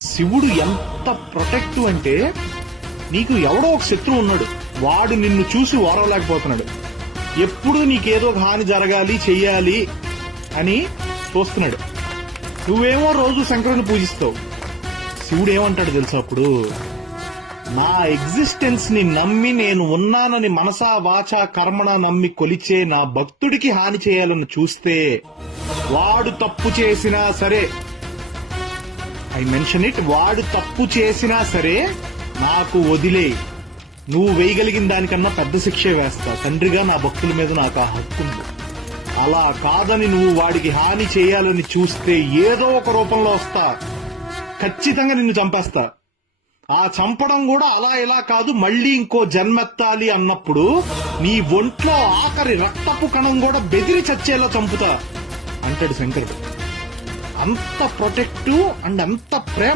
శివుడు ఎంత ప్రొటెక్టివ్ అంటే, నీకు ఎవడో ఒక శత్రువు ఉన్నాడు, వాడు నిన్ను చూసి ఓరవలేకపోతున్నాడు, ఎప్పుడు నీకేదో ఒక హాని జరగాలి చెయ్యాలి అని చూస్తున్నాడు. నువ్వేమో రోజు శంకరుని పూజిస్తావు. శివుడు ఏమంటాడు తెలుసా అప్పుడు? నా ఎగ్జిస్టెన్స్ ని నమ్మి నేను ఉన్నానని మనసా వాచా కర్మణ నమ్మి కొలిచే నా భక్తుడికి హాని చేయాలని చూస్తే వాడు తప్పు చేసినా సరే, ఐ మెన్షన్ ఇట్, వాడు తప్పు చేసినా సరే నాకు వదిలే, నువ్వు వేయగలిగిన దానికన్నా పెద్ద శిక్షే వేస్తా. తండ్రిగా నా భక్తుల మీద నాకు ఆ హక్కు ఉంది. అలా కాదని నువ్వు వాడికి హాని చేయాలని చూస్తే ఏదో ఒక రూపంలో వస్తా, ఖచ్చితంగా నిన్ను చంపేస్తా. ఆ చంపడం కూడా అలా ఇలా కాదు, మళ్ళీ ఇంకో జన్మెత్తాలి అన్నప్పుడు నీ ఒంట్లో ఆఖరి రక్తపు కణం కూడా బెదిరి చచ్చేలా చంపుతా అంటాడు శంకరుడు. అంత ప్రొటెక్టివ్ అండ్ అంత ప్రేమ.